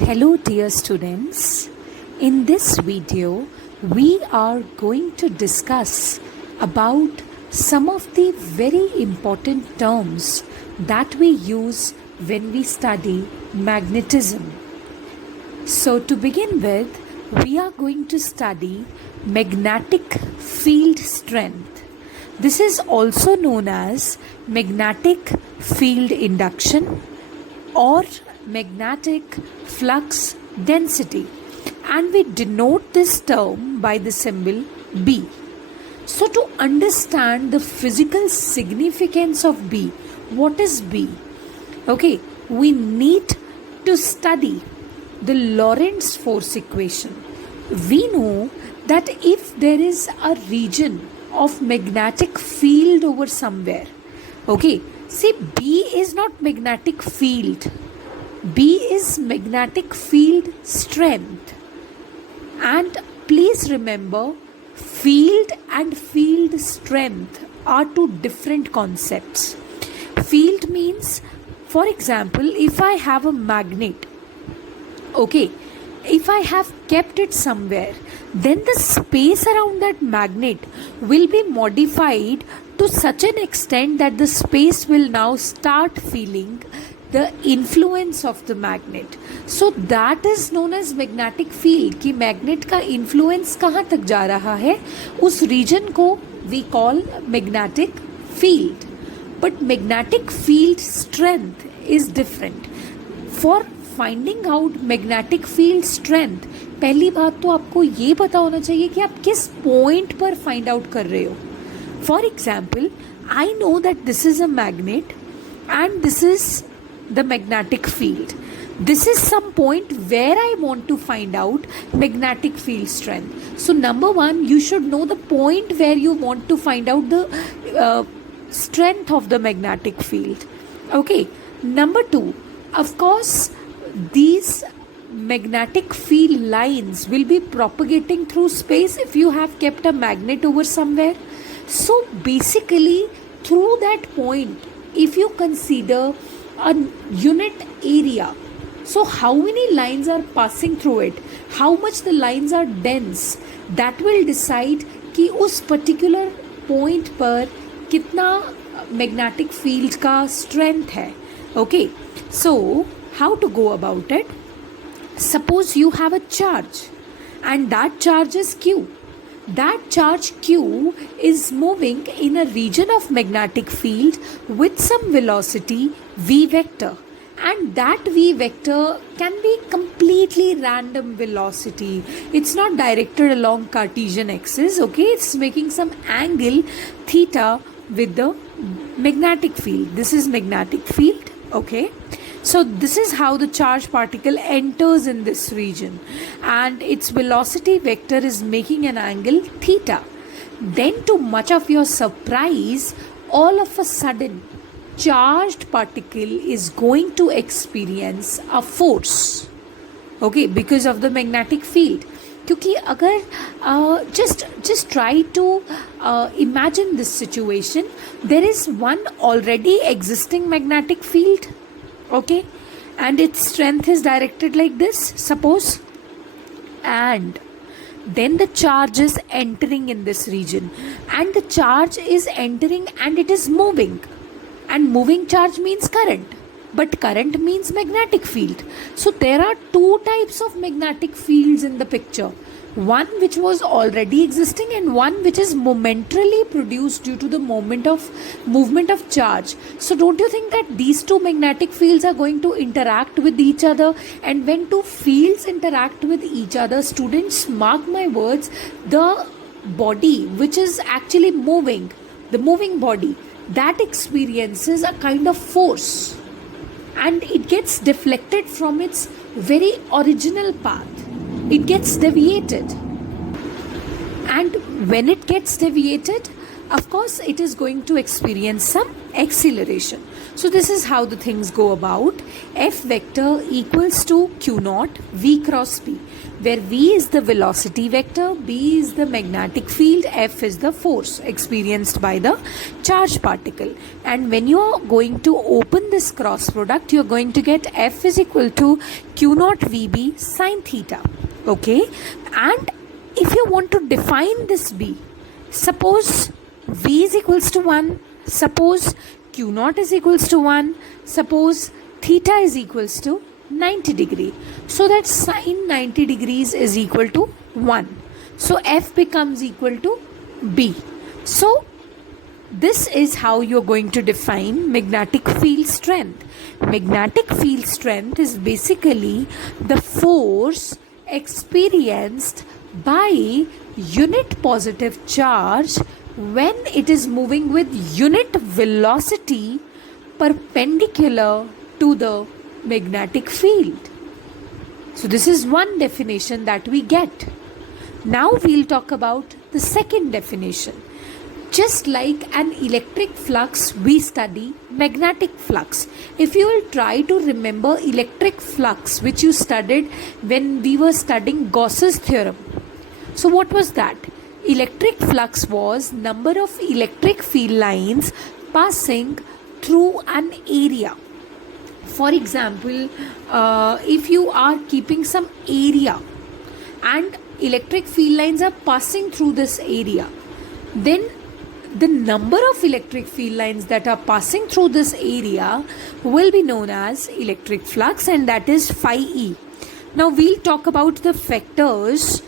Hello dear students, in this video we are going to discuss about some of the very important terms that we use when we study magnetism. So to begin with, we are going to study magnetic field strength. This is also known as magnetic field induction or magnetic flux density, and we denote this term by the symbol B. So to understand the physical significance of B, what is B? Okay, we need to study the Lorentz force equation. We know that if there is a region of magnetic field over somewhere, okay, see, B is not magnetic field. B is magnetic field strength. And please remember, field and field strength are two different concepts. Field means, for example, if I have a magnet, okay, if I have kept it somewhere, then the space around that magnet will be modified to such an extent that the space will now start feeling the influence of the magnet. So that is known as magnetic field, कि magnet का influence कहाँ तक जा रहा है, उस region को we call magnetic field. But magnetic field strength is different. For finding out magnetic field strength, पहली बात तो आपको ये पता होना चाहिए कि आप किस point पर find out कर रहे हो. For example, I know that this is a magnet and this is the magnetic field. This is some point where I want to find out magnetic field strength. So number one, you should know the point where you want to find out the strength of the magnetic field. Okay. Number two, of course, these magnetic field lines will be propagating through space if you have kept a magnet over somewhere. So basically, through that point, if you consider a unit area, so how many lines are passing through it, how much the lines are dense, that will decide कि उस particular point पर कितना magnetic field का strength है. Okay, so how to go about it? Suppose you have a charge and that charge is Q. That charge Q is moving in a region of magnetic field with some velocity V vector, and that V vector can be completely random velocity. It's not directed along Cartesian axis, okay? It's making some angle theta with the magnetic field. This is magnetic field, okay? So this is how the charged particle enters in this region, and its velocity vector is making an angle theta. Then, to much of your surprise, all of a sudden, charged particle is going to experience a force, okay, because of the magnetic field. क्योंकि अगर just try to imagine this situation, there is one already existing magnetic field, okay, and its strength is directed like this, suppose, and then the charge is entering in this region, and the charge is entering and it is moving, and moving charge means current, but current means magnetic field. So there are two types of magnetic fields in the picture, one which was already existing and one which is momentarily produced due to the movement of charge. So don't you think that these two magnetic fields are going to interact with each other? And when two fields interact with each other, students, mark my words, the body which is actually moving, the moving body, that experiences a kind of force, and it gets deflected from its very original path. It gets deviated, and when it gets deviated, of course it is going to experience some acceleration. So this is how the things go about. F vector equals to Q naught V cross P, where V is the velocity vector, B is the magnetic field, F is the force experienced by the charged particle. And when you are going to open this cross product, you are going to get F is equal to Q naught VB sine theta. Okay, and if you want to define this B, suppose V is equals to 1, suppose Q naught is equals to 1, suppose theta is equals to 90 degree. So that sine 90 degrees is equal to 1. So F becomes equal to B. So this is how you're going to define magnetic field strength. Magnetic field strength is basically the force experienced by unit positive charge when it is moving with unit velocity perpendicular to the magnetic field. So this is one definition that we get. Now we'll talk about the second definition. Just like an electric flux, we study magnetic flux. If you will try to remember electric flux, which you studied when we were studying Gauss's theorem. So what was that? Electric flux was number of electric field lines passing through an area. For example, if you are keeping some area and electric field lines are passing through this area, then the number of electric field lines that are passing through this area will be known as electric flux, and that is phi E. Now we'll talk about the factors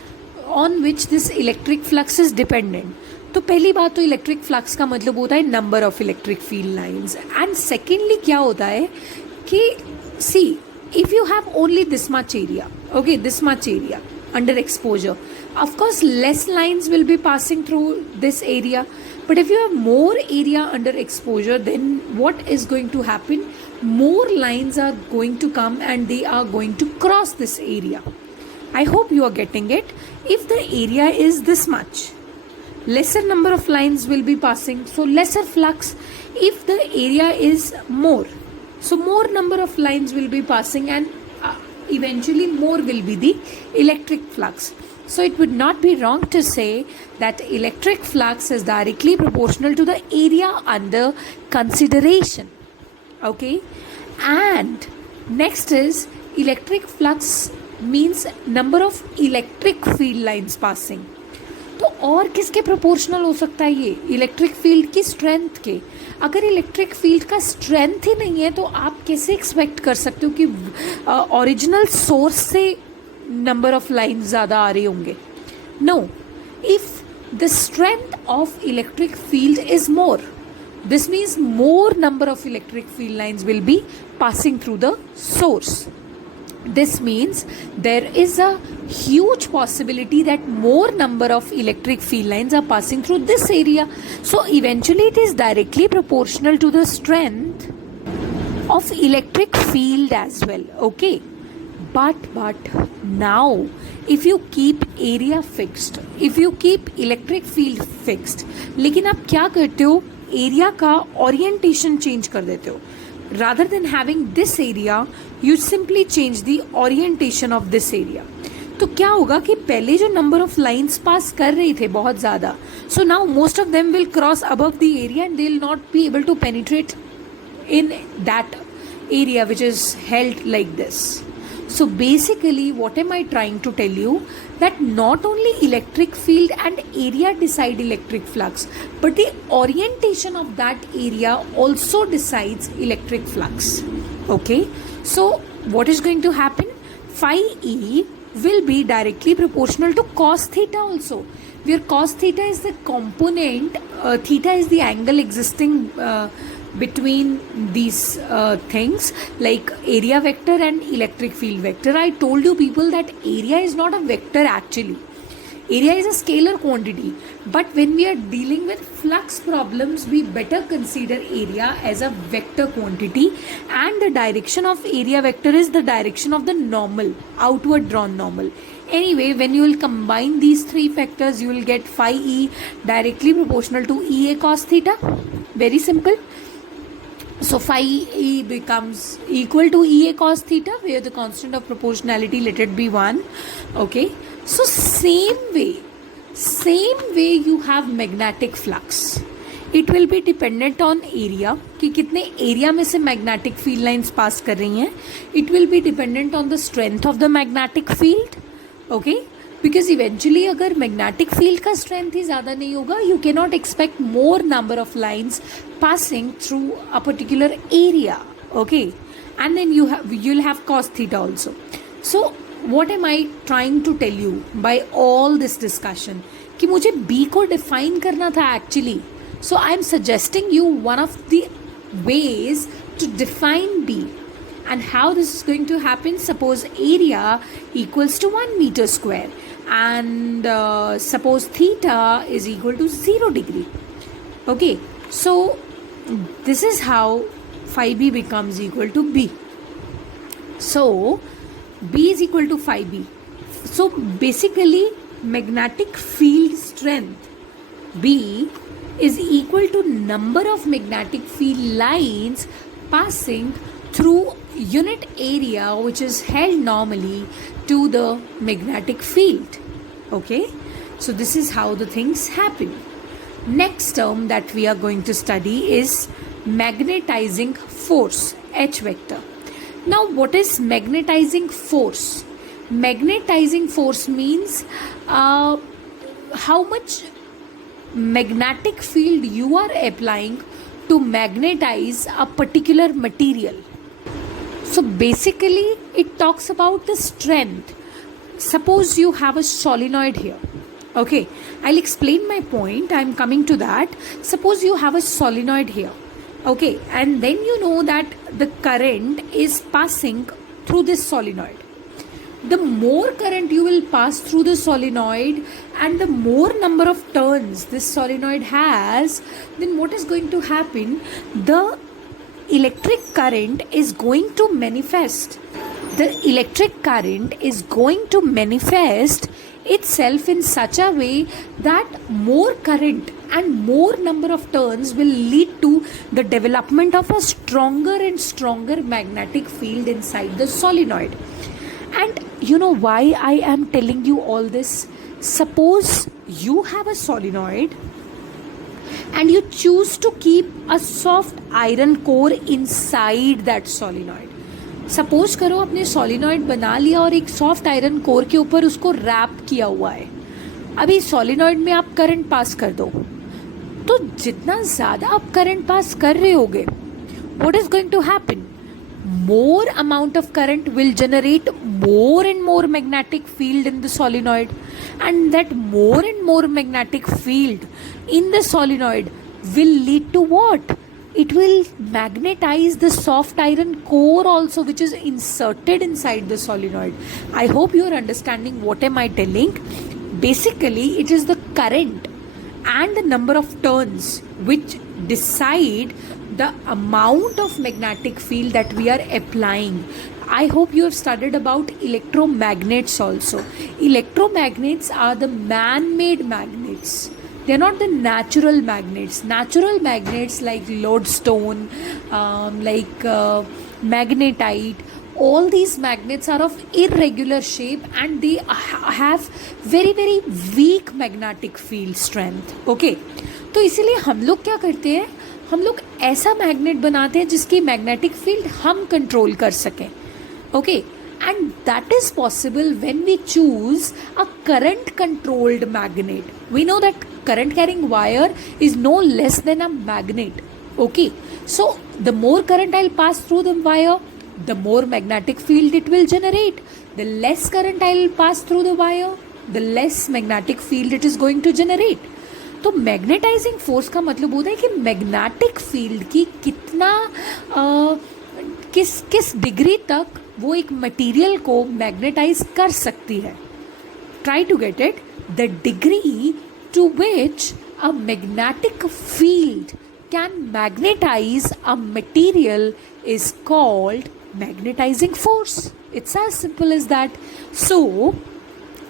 on which this electric flux is dependent. तो पहली बात तो electric flux का मतलब होता है number of electric field lines, and secondly क्या होता है कि see if you have only this much area, okay, this much area under exposure, of course less lines will be passing through this area, but if you have more area under exposure, then what is going to happen? More lines are going to come and they are going to cross this area. I hope you are getting it. If the area is this much, lesser number of lines will be passing, so lesser flux. If the area is more, so more number of lines will be passing, and eventually more will be the electric flux. So it would not be wrong to say that electric flux is directly proportional to the area under consideration. Okay, and next is electric flux means number of electric field lines passing. तो और किसके proportional हो सकता है ये? Electric field की strength के. अगर इलेक्ट्रिक फील्ड का स्ट्रेंथ ही नहीं है तो आप कैसे एक्सपेक्ट कर सकते हो कि ओरिजिनल सोर्स से नंबर ऑफ लाइन ज़्यादा आ रहे होंगे? No, if the strength of electric field is more, this means more number of electric field lines will be passing through the source. This means there is a huge possibility that more number of electric field lines are passing through this area. So eventually it is directly proportional to the strength of electric field as well. Okay, but now if you keep area fixed, if you keep electric field fixed, लेकिन आप क्या करते हो? Area का orientation change कर देते हो. rather than having this area, you simply change the orientation of this area. तो क्या होगा कि पहले जो नंबर ऑफ लाइन्स पास कर रहे थे बहुत ज़्यादा, so now most of them will cross above the area and they will not be able to penetrate in that area which is held like this. So basically what am I trying to tell you? That not only electric field and area decide electric flux, but the orientation of that area also decides electric flux. Okay, so what is going to happen? Phi E will be directly proportional to cos theta also, where cos theta is the component, theta is the angle existing between these things like area vector and electric field vector. I told you people that area is not a vector actually. Area is a scalar quantity, but when we are dealing with flux problems, we better consider area as a vector quantity, and the direction of area vector is the direction of the normal, outward drawn normal. Anyway, when you will combine these three factors, you will get phi E directly proportional to EA cos theta. Very simple. So phi e becomes equal to Ea cos theta, where the constant of proportionality, let it be 1. Okay. So same way you have magnetic flux. It will be dependent on area, कि कितने area में से magnetic field lines pass कर रही हैं. It will be dependent on the strength of the magnetic field. Okay. Because eventually अगर magnetic field का strength ही ज़्यादा नहीं होगा, you can not expect more number of lines passing through a particular area. Okay, and then you'll have cos theta also. So what am I trying to tell you by all this discussion? कि मुझे B को define करना था actually. So I am suggesting you one of the ways to define B. And how this is going to happen? Suppose area equals to 1 meter square, and suppose theta is equal to 0 degree. Okay, so this is how phi b becomes equal to B. So B is equal to phi b. So basically magnetic field strength B is equal to number of magnetic field lines passing through unit area which is held normally to the magnetic field. Okay, so this is how the things happen. Next term that we are going to study is magnetizing force, H vector. Now what is magnetizing force? Magnetizing force means how much magnetic field you are applying to magnetize a particular material. So basically it talks about the strength. Suppose you have a solenoid here. Okay, I'll explain my point. I'm coming to that. Suppose you have a solenoid here. Okay, and then you know that the current is passing through this solenoid. The more current you will pass through the solenoid and the more number of turns this solenoid has, then what is going to happen? The electric current is going to manifest. The electric current is going to manifest itself in such a way that more current and more number of turns will lead to the development of a stronger and stronger magnetic field inside the solenoid. And you know why I am telling you all this? Suppose you have a solenoid and you choose to keep a soft iron core inside that solenoid. Suppose करो आपने solenoid बना लिया और एक soft iron core के ऊपर उसको rap किया हुआ है. अभी सोलिनॉइड में आप करंट पास कर दो, तो जितना ज़्यादा आप करंट पास कर रहे होगे, what is going to happen? More amount of current will generate more and more magnetic field in the solenoid, and that more and more magnetic field in the solenoid will lead to what? It will magnetize the soft iron core also, which is inserted inside the solenoid. I hope you are understanding what am I telling. Basically it is the current and the number of turns which decide the amount of magnetic field that we are applying. I hope you have studied about electromagnets also. Electromagnets are the man-made magnets. They are not the natural magnets. Natural magnets like lodestone, like magnetite, all these magnets are of irregular shape and they have very very weak magnetic field strength. Okay, तो इसीलिए हम लोग क्या करते हैं, हम लोग ऐसा मैग्नेट बनाते हैं जिसकी मैग्नेटिक फील्ड हम कंट्रोल कर सकें. Okay, and that is possible when we choose a current controlled magnet. We know that current carrying wire is no less than a magnet. Okay, so the more current I'll pass through the wire, the more magnetic field it will generate. The less current I'll pass through the wire, the less magnetic field it is going to generate. तो magnetising force का मतलब होता है कि magnetic field की कितना किस degree तक वो एक मटेरियल को मैग्नेटाइज कर सकती है. Try to get it. The degree to which a magnetic field can magnetize a material is called magnetizing force. It's as simple as that. So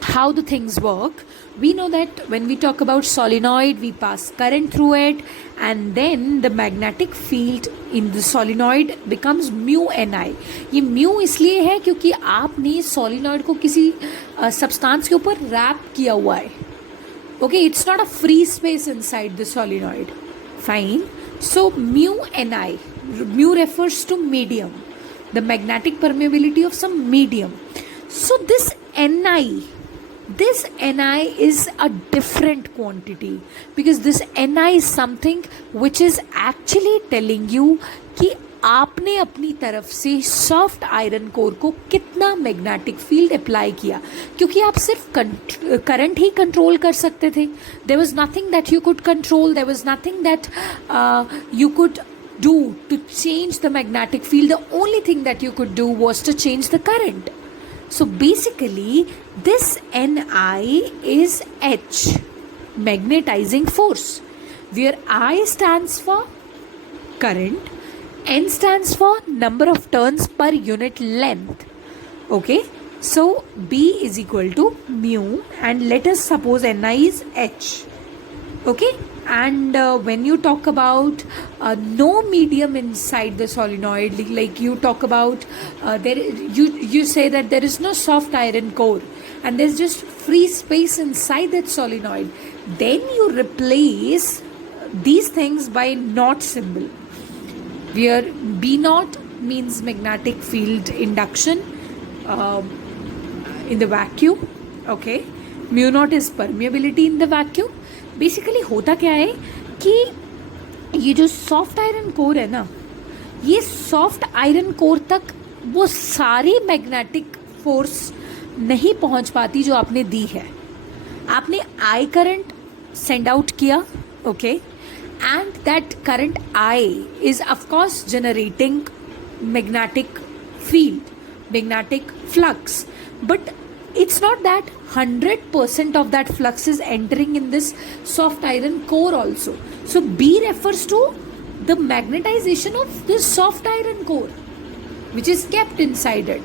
how the things work, we know that when we talk about solenoid, we pass current through it, and then the magnetic field in the solenoid becomes mu ni. ये mu इसलिए है क्योंकि आपने solenoid को किसी substance के ऊपर wrap किया हुआ है. Okay, it's not a free space inside the solenoid. Fine. So mu ni, mu refers to medium, the magnetic permeability of some medium. So this ni is a different quantity, because this ni is something which is actually telling you कि आपने अपनी तरफ से soft iron core को कितना magnetic field apply किया, क्योंकि आप सिर्फ करंट ही कंट्रोल कर सकते थे. There was nothing that you could control, there was nothing that you could do to change the magnetic field. The only thing that you could do was to change the current. So basically this Ni is H, magnetizing force, where I stands for current, N stands for number of turns per unit length. Okay, so B is equal to mu, and let us suppose Ni is H. Okay, and when you talk about no medium inside the solenoid, like you talk about you say that there is no soft iron core and there's just free space inside that solenoid, then you replace these things by naught symbol, where B naught means magnetic field induction in the vacuum. Okay, mu naught is permeability in the vacuum. Basically होता क्या है कि ये जो soft iron core है ना, ये soft iron core तक वो सारी मैग्नेटिक फोर्स नहीं पहुंच पाती जो आपने दी है. आपने आई करंट सेंड आउट किया, okay, and that current I is of course generating magnetic field, magnetic flux, but it's not that 100% of that flux is entering in this soft iron core also. So B refers to the magnetization of this soft iron core which is kept inside it.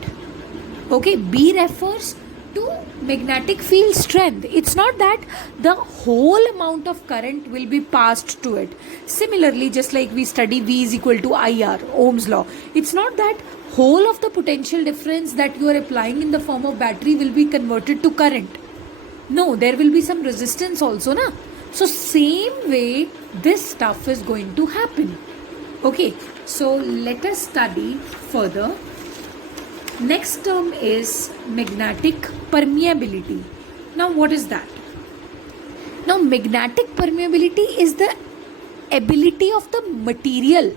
Okay, B refers to magnetic field strength. It's not that the whole amount of current will be passed to it. Similarly, just like we study V is equal to IR, Ohm's law, it's not that whole of the potential difference that you are applying in the form of battery will be converted to current. No, there will be some resistance also, na? So same way this stuff is going to happen. Okay, so let us study further. Next term is magnetic permeability. Now what is that? Now magnetic permeability is the ability of the material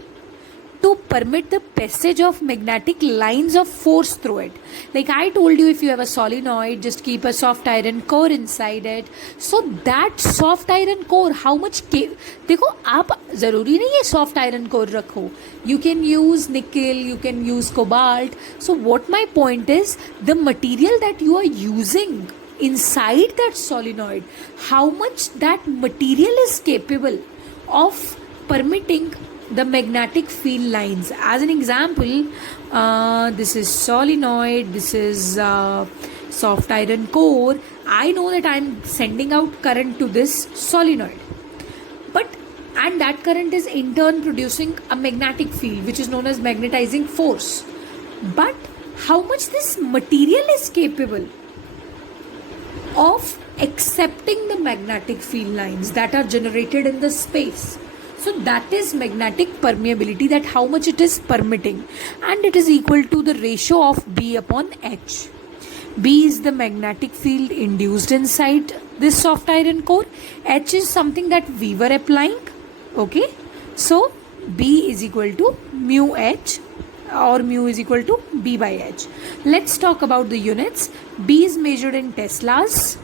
to permit the passage of magnetic lines of force through it. Like I told you, if you have a solenoid, just keep a soft iron core inside it. So that soft iron core, how much देखो, आप ज़रूरी नहीं है soft iron core रखो. You can use nickel, you can use cobalt. So what my point is, the material that you are using inside that solenoid, how much that material is capable of permitting the magnetic field lines. As an example, this is solenoid, this is soft iron core. I know that I am sending out current to this solenoid, and that current is in turn producing a magnetic field which is known as magnetizing force. But how much this material is capable of accepting the magnetic field lines that are generated in the space? So that is magnetic permeability, that how much it is permitting, and it is equal to the ratio of B upon H. B is the magnetic field induced inside this soft iron core. H is something that we were applying. Okay, so B is equal to mu H, or mu is equal to B by H. Let's talk about the units. B is measured in Teslas,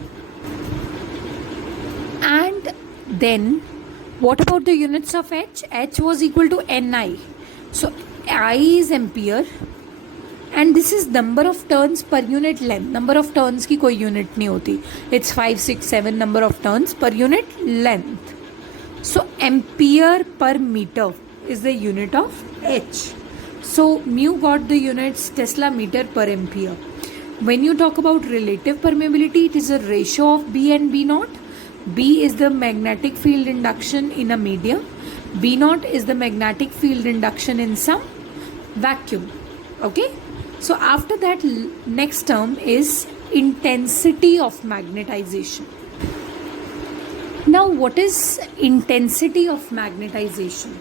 and then what about the units of H? H was equal to Ni. So I is ampere, and this is number of turns per unit length. Number of turns की कोई unit नहीं होती. It's 5, 6, 7 number of turns per unit length. So ampere per meter is the unit of H. So mu got the units Tesla meter per ampere. When you talk about relative permeability, it is a ratio of B and B naught. B is the magnetic field induction in a medium. B naught is the magnetic field induction in some vacuum. Okay. So after that, next term is intensity of magnetization. Now, what is intensity of magnetization?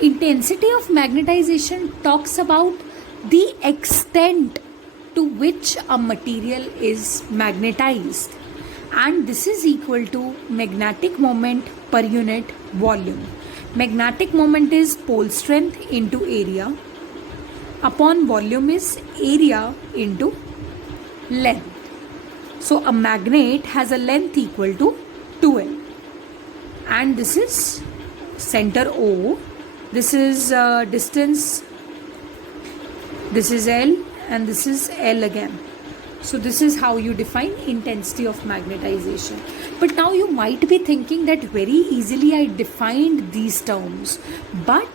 Intensity of magnetization talks about the extent to which a material is magnetized, and this is equal to magnetic moment per unit volume. Magnetic moment is pole strength into area upon volume is area into length. So a magnet has a length equal to 2L, and this is center O, this is distance, this is L, and this is L again. So this is how you define intensity of magnetization. But now you might be thinking that very easily I defined these terms, but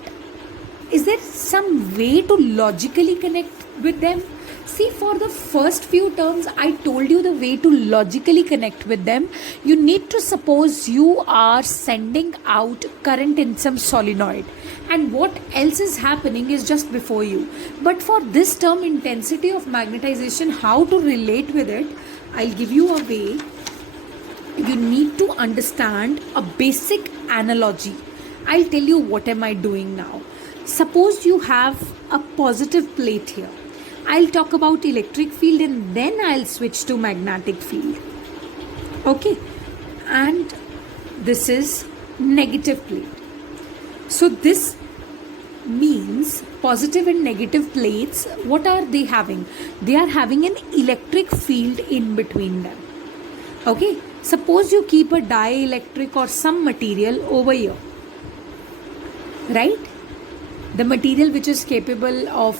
is there some way to logically connect with them? See, for the first few terms, I told you the way to logically connect with them. You need to suppose you are sending out current in some solenoid, and what else is happening is just before you. But for this term, intensity of magnetization, how to relate with it, I'll give you a way. You need to understand a basic analogy. I'll tell you what am I doing now. Suppose you have a positive plate here. I'll talk about electric field and then I'll switch to magnetic field. Okay. And this is negative plate. So this means positive and negative plates, what are they having? They are having an electric field in between them. Okay. Suppose you keep a dielectric or some material over here. Right? The material which is capable of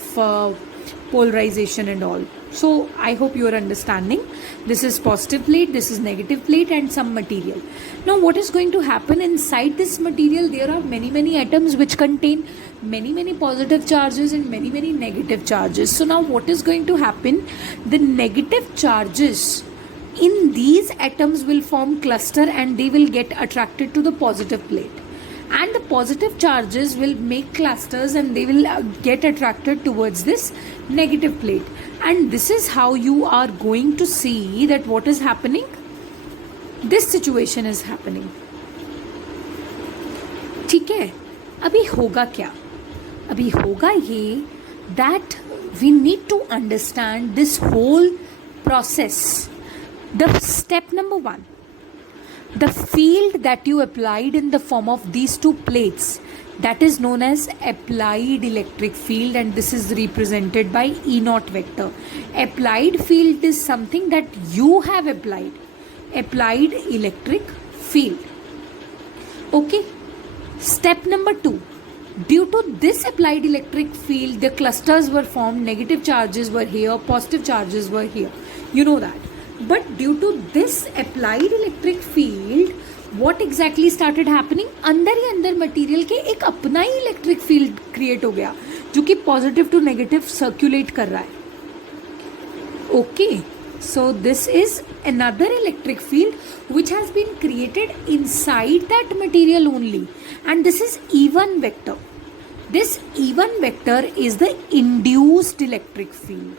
polarization and all. So I hope you are understanding. This is positive plate, this is negative plate, and some material. Now what is going to happen inside this material? There are many atoms which contain many positive charges and many negative charges. So now what is going to happen? The negative charges in these atoms will form cluster and they will get attracted to the positive plate. And the positive charges will make clusters and they will get attracted towards this negative plate. And this is how you are going to see that what is happening. This situation is happening. ठीक है, अभी होगा क्या? अभी होगा ये that we need to understand this whole process. The step number 1. The field that you applied in the form of these two plates, that is known as applied electric field, and this is represented by E naught vector. Applied field is something that you have applied. Applied electric field. Okay. Step number 2. Due to this applied electric field, the clusters were formed, negative charges were here, positive charges were here. You know that. But due to this applied electric field, what exactly started happening? अंदर ही अंदर material के एक अपना ही electric field create हो गया जो कि positive to negative circulate कर रहा है. Okay, so this is another electric field which has been created inside that material only, and this is E1 vector. This E1 vector is the induced electric field.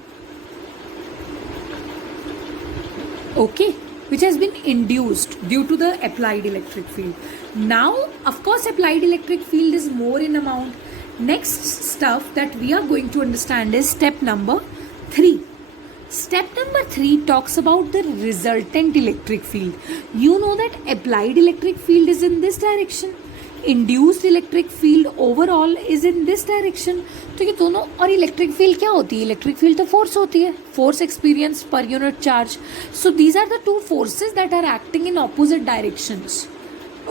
Okay, which has been induced due to the applied electric field. Now, of course, applied electric field is more in amount. Next stuff that we are going to understand is step number 3. Step number 3 talks about the resultant electric field. You know that applied electric field is in this direction. Induced electric field overall is in this direction. तो ये दोनों, और electric field क्या होती है? Electric field तो force होती है, force experience per unit charge. So these are the two forces that are acting in opposite directions.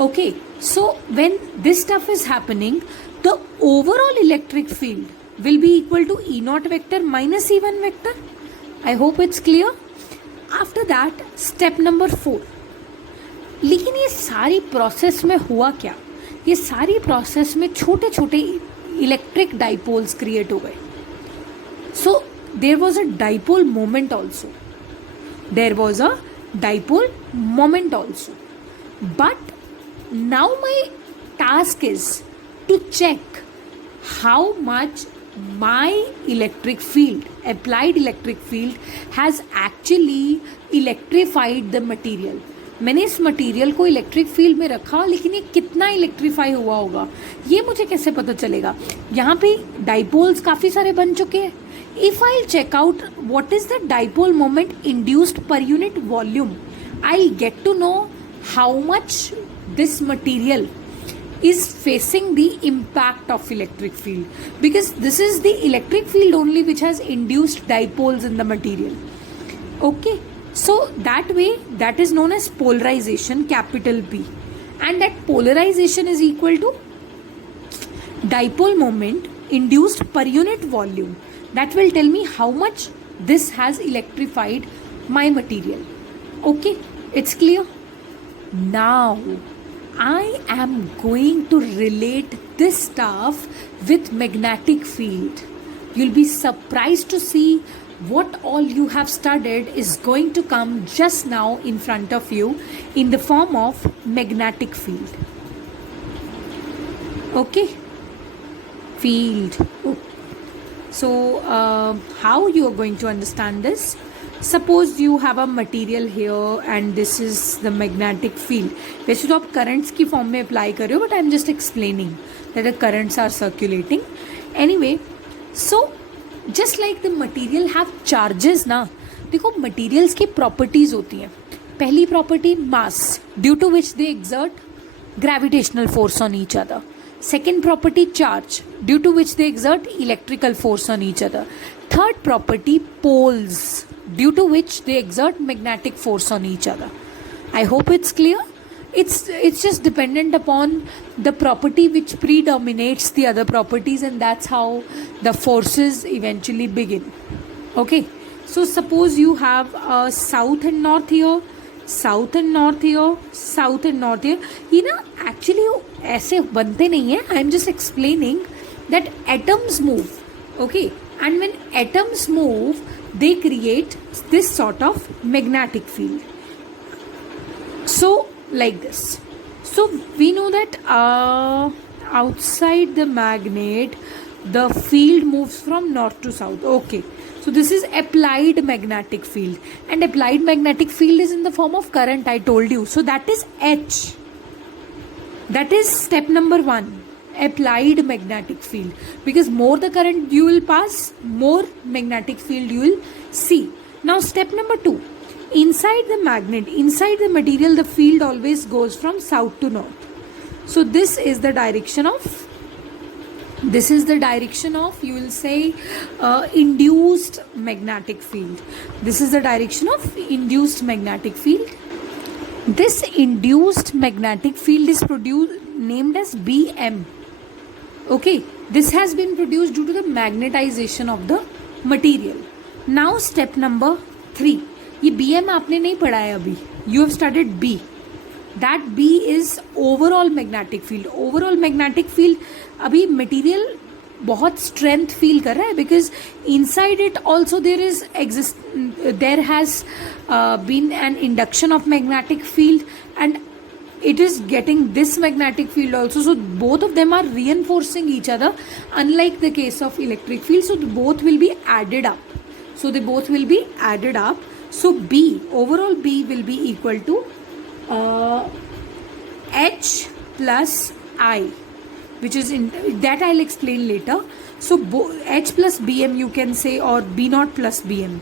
Okay, so when this stuff is happening, the overall electric field will be equal to E naught vector minus E1 vector. I hope it's clear. After that, step number 4. लेकिन ये सारी process में हुआ क्या? ये सारी process में छोटे छोटे इलेक्ट्रिक डाइपोल्स क्रिएट हो गए. सो there was a dipole moment also. There was a dipole moment also. But now my task is to check how much my electric field, applied electric field, has actually electrified the material. मैंने इस material को electric field में रखा, लेकिन ये कितना electrify हुआ होगा ये मुझे कैसे पता चलेगा? यहाँ पे डाइपोल्स काफ़ी सारे बन चुके हैं. If I check out what is the dipole moment induced per unit volume, I get to know how much this material is facing the impact of electric field, because this is the electric field only which has induced dipoles in the material. Okay, so that way, that is known as polarization, capital P, and that polarization is equal to dipole moment induced per unit volume. That will tell me how much this has electrified my material. Okay, it's clear. Now I am going to relate this stuff with magnetic field. You'll be surprised to see what all you have studied is going to come just now in front of you in the form of magnetic field. Okay? Field. So, how you are going to understand this? Suppose you have a material here and this is the magnetic field. वैसे तो आप currents की form में apply कर रहे हो, but I am just explaining that the currents are circulating. Anyway, so just like the material have charges ना, देखो materials की properties होती हैं. पहली property mass, due to which they exert gravitational force on each other. Second property charge, due to which they exert electrical force on each other. Third property poles, due to which they exert magnetic force on each other. I hope it's clear. It's just dependent upon the property which predominates the other properties, and that's how the forces eventually begin. Okay, so suppose you have a south and north here, south and north here, south and north here. ये ना actually ऐसे बनते नहीं हैं. I am just explaining that atoms move. Okay, and when atoms move, they create this sort of magnetic field. So like this. So we know that outside the magnet the field moves from north to south. Okay, so this is applied magnetic field, and applied magnetic field is in the form of current, I told you. So that is H. That is step number 1, applied magnetic field, because more the current you will pass, more magnetic field you will see. Now step number 2, inside the magnet, inside the material, the field always goes from south to north. So this is the direction of, you will say induced magnetic field. This is the direction of induced magnetic field. This induced magnetic field is named as BM. Okay, this has been produced due to the magnetization of the material. Now step number 3, ये BM आपने नहीं पढ़ा है अभी. You have studied B. That B is overall magnetic field. Overall magnetic field अभी material बहुत strength feel कर रहा है, because inside it also there has been an induction of magnetic field, and it is getting this magnetic field also. So both of them are reinforcing each other, unlike the case of electric field. So both will be added up. So B, overall B will be equal to H plus I, which is in that I'll explain later. So H plus BM you can say, or B naught plus BM,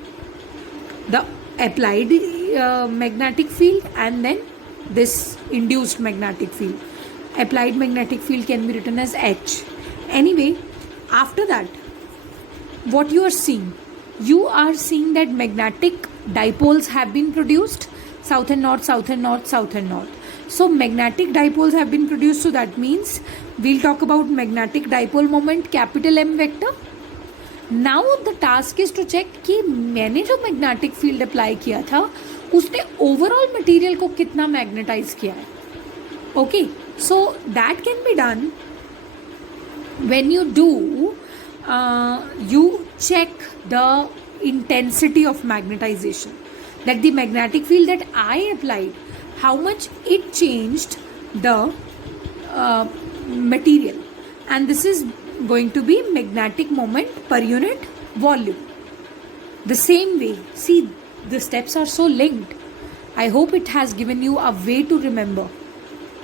the applied magnetic field, and then this induced magnetic field. Applied magnetic field can be written as H. Anyway, after that, what you are seeing that magnetic dipoles have been produced, south and north, south and north, south and north. So magnetic dipoles have been produced. So that means we'll talk about magnetic dipole moment, capital M vector. Now the task is to check कि मैंने जो magnetic field apply किया था उसने overall material को कितना magnetize किया है. Okay, so that can be done when you do you check the intensity of magnetization, that the magnetic field that I applied, how much it changed the material, and this is going to be magnetic moment per unit volume. The same way, see, the steps are so linked. I hope it has given you a way to remember.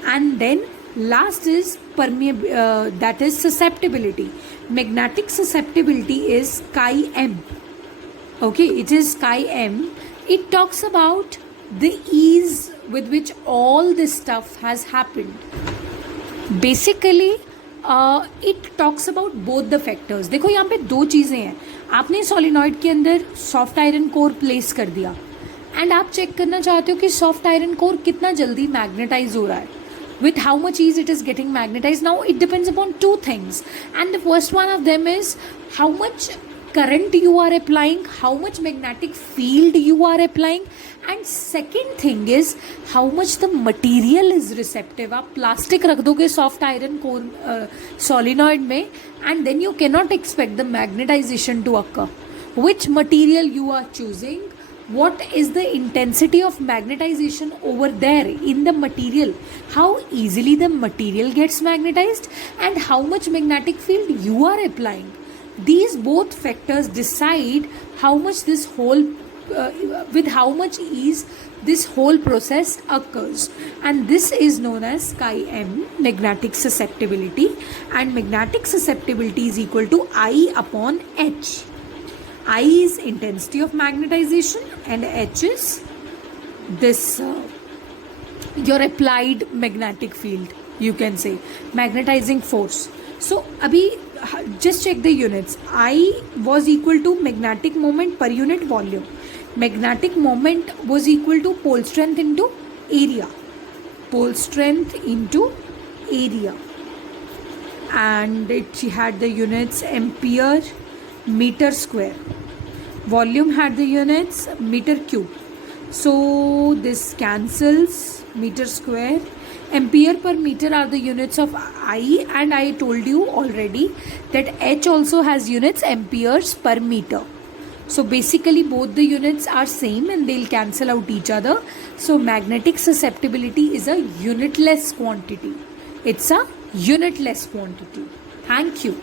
And then last is that is susceptibility. Magnetic susceptibility is chi m. Okay, it is chi m. It talks about the ease with which all this stuff has happened. Basically it talks about both the factors. देखो यहाँ पे दो चीज़ें हैं. आपने solenoid के अंदर soft iron core place कर दिया एंड आप चेक करना चाहते हो कि सॉफ्ट आयरन कोर कितना जल्दी मैग्नेटाइज हो रहा है, with how much ease it is getting magnetized. Now it depends upon two things, and the first one of them is how much current you are applying, how much magnetic field you are applying, and second thing is how much the material is receptive. आप plastic रख दोगे soft iron core solenoid में and then you cannot expect the magnetization to occur. Which material you are choosing, what is the intensity of magnetization over there in the material, how easily the material gets magnetized, and how much magnetic field you are applying. These both factors decide how much this whole with how much ease this whole process occurs, and this is known as chi m, magnetic susceptibility, and magnetic susceptibility is equal to I upon H. I is intensity of magnetization and H is this your applied magnetic field, you can say magnetizing force. So abhi just check the units. I was equal to magnetic moment per unit volume. Magnetic moment was equal to pole strength into area. Pole strength into area, and it had the units ampere meter square. Volume had the units meter cube. So this cancels, meter square. Ampere per meter are the units of I, and I told you already that H also has units amperes per meter. So basically both the units are same and they'll cancel out each other. So magnetic susceptibility is a unitless quantity. It's a unitless quantity. Thank you.